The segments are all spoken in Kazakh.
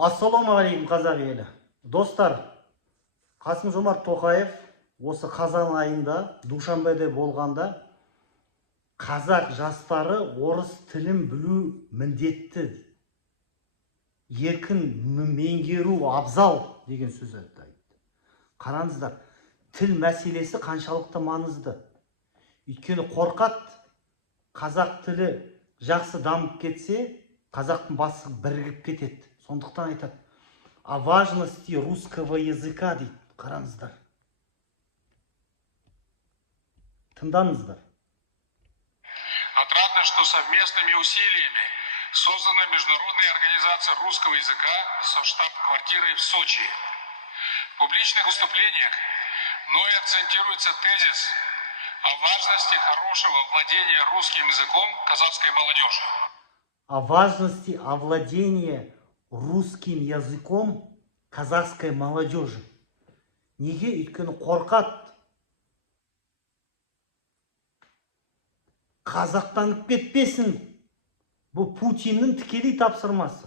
Ассалаумағалейкум қазақ елі. Достар, Қасым-Жомарт Тоқаев осы қазан айында Душанбеде болғанда қазақ жастары орыс тілін білу міндетті, еркін меңгеру абзал деген сөз айтты. Қараңыздар, тіл мәселесі қаншалықты маңызды. Өйткені қорқат, қазақ тілі жақсы дамып кетсе, қазақтың басы бірігіп кетеді. Сондықтан айтады, о важности русского языка дейді. Қараңыздар. Тыңдаңыздар. Отрадно, что совместными усилиями создана Международная организация русского языка со штаб-квартирой в Сочи. В публичных выступлениях мной акцентируется тезис о важности хорошего владения русским языком казахской молодежи. О важности овладения русским языком казахской молодежи. Неге? Өйткені қорқат. Қазақтанып кетпесін. Бұл Путиннің тікелей тапсырмасы.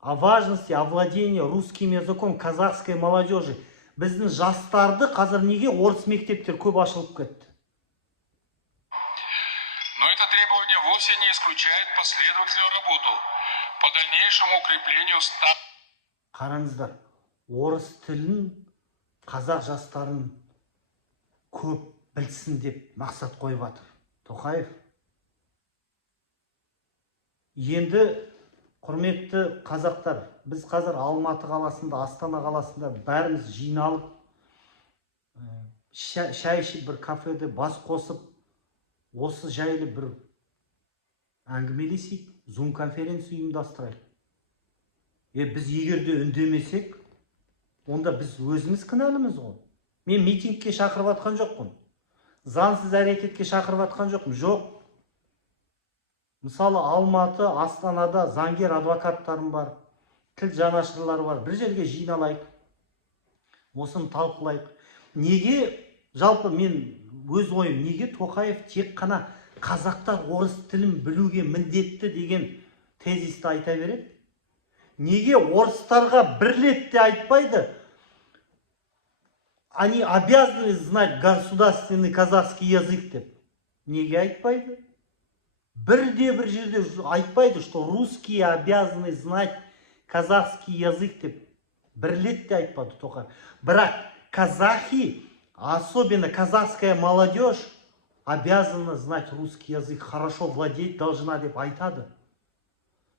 О важности овладения русским языком казахской молодежи. Біздің жастарды қазір неге орыс мектептер көп ашылып кетті? Но это требование вовсе не исключает последовательную работу по дальнейшему укреплению Қараңыздар, орыс тілін қазақ жастарын көп білсін деп мақсат қойып жатыр Тоқаев. Енді құрметті қазақтар, біз қазір Алматы қаласында, Астана қаласында бәріміз жиналып, шай ішіп бір кафеде бас қосып, осы жайлы бір әңгімелесейік, Zoom конференция ұйымдастырайық. Біз егерде үндемесек, онда біз өзіміз кінәліміз ғой. Мен митингке шақырып атқан жоқпын. Заңсыз әрекетке шақырып атқан жоқпын. Жоқ. Мысалы, Алматы, Астанада заңгер адвокаттарым бар, тіл жанашырлары бар. Бір жерге жиналайық. Осыны талқылайық. Неге, жалпы мен өз ойым, неге Тоқаев тек қана қазақтар орыс тілін білуге міндетті деген тезисті айта береді? Неге орыстарға бір ретте айтпайды? Они обязаны знать государственный казахский язык деп. Неге айтпайды? Бірде-бір жерде айтпайды, что русские обязаны знать казахский язык деп. Бір ретте айтпады Тоқаев. Бірақ казахи, особенно казахская молодежь, обязана знать русский язык, хорошо владеть должна деп айтады.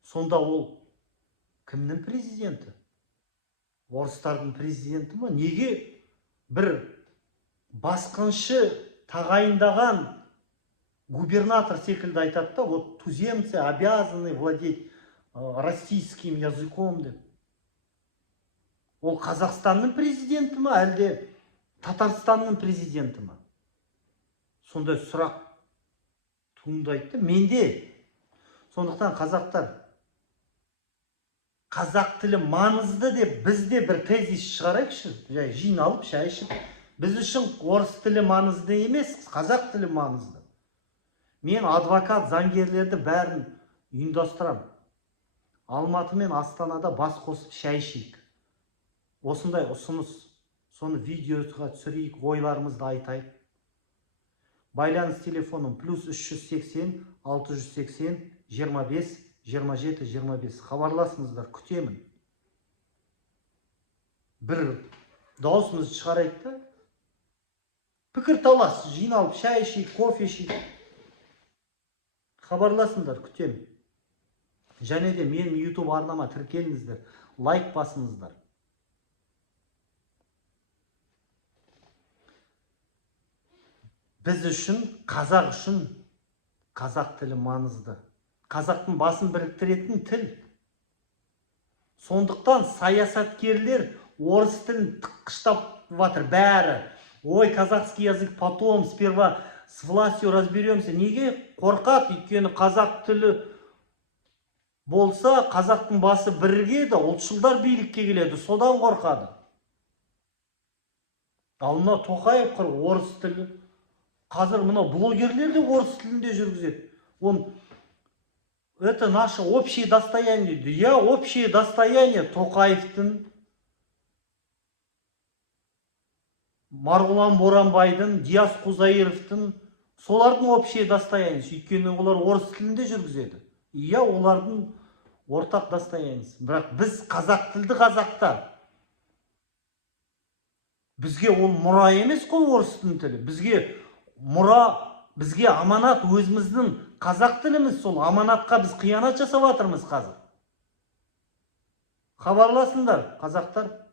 Сонда ол кімнің президенті? Орыстардың президенті ма? Неге бір басқыншы тағайындаған губернатор секілді айтады да, вот туземцы обязаны владеть российским языком деп. Ол Қазақстанның президенті ма, әлде Татарстанның президенті ма? Сондай сұрақ туындайды. Менде. Сондықтан қазақтар, қазақ тілі маңызды деп бізде бір тезис шығарайықшы, жай жиналып шай ішіп. Біз үшін орыс тілі маңызды емес, қазақ тілі маңызды. Мен адвокат, заңгерлерді бәрін ұйымдастырам. Алматы мен Астанада бас қосып шай ішейік. Осындай ұсыныс, соны видеоға түсірейік, ойларымызды айтайық. Байланыс телефоным +380 680 25 27 25. Хабарласыңыздар, күтемін. Бір даусымызды шығарайық та. Пікір талас, жиналып шай ішейік, кофе ішейік. Хабарласыңдар, күтемін. Және де менің YouTube арнама тіркеліңіздер, лайк басыңыздар. Біз үшін, қазақ үшін қазақ тілі маңызды. Қазақтың басын біріктіретін тіл. Сондықтан саясаткерлер орыс тілін тыққыштап жатыр бәрі. Ой, казахский язык потом, сперва с властью разберемся. Неге қорқат? Өйткені қазақ тілі болса, қазақтың басы бірігеді, ұлтшылдар билікке келеді, содан қорқады. Ал мына Тоқаев орыс тілі. Қазір мына блогерлер де орыс тілінде жүргізеді. это наше общее достояние дейді. Я общее достояние Тоқаевтың, Марғұлан Боранбайдың, Диас Құзайыровтың, солардың общее достояниесі. Өйткені олар орыс тілінде жүргізеді. Иә, олардың ортақ достояниесі. Бірақ біз қазақ тілді қазақтар. Бізге ол мұра емес қой орыс тілі. Бізге мұра, бізге аманат өзіміздің қазақ тіліміз. Сол аманатқа біз қиянат жасап жатырмыз қазір. Хабарласыңдар, қазақтар.